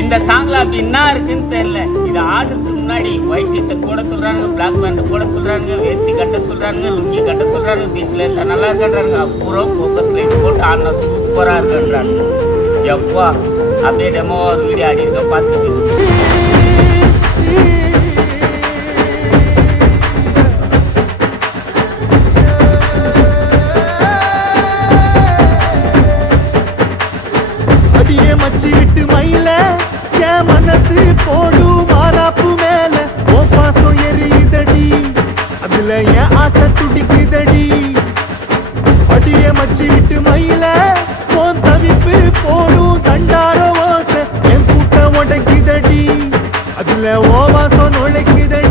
இந்த சாங்ல அப்படி என்ன இருக்குன்னு தெரியல. இது ஆடுறதுக்கு முன்னாடி ஒயிட் டிஷர்ட் போட சொல்றாங்க, பிளாக் பேண்ட் போட சொல்றாங்க, வேஷ்டி கட்ட சொல்றாங்க, லுங்கி கட்ட சொல்றாங்க, பீச்ல இருந்தா நல்லா இருக்கன்றாங்க. அப்புறம் ஃபோக்கஸ் லைட் போட்டு ஆடினா சூப்பரா இருக்குன்றாங்க. எப்பா அப்படியே டெமோ ஒரு வீடியோ ஆடி இருக்க பார்த்துட்டு அடியே மச்சி விட்டு மயில என் மனசு போடும் மாறாப்பு மேல ஓ பாசம் எரியுதடி, அதுல என் ஆசை துடிக்குதடி. அடியே மச்சி விட்டு மயில உன் தவிப்பு போடும் தண்டார ஓசை என் கூட்டம் உடைக்குதடி, அதுல ஓ வாசம் நுழைக்குதடி.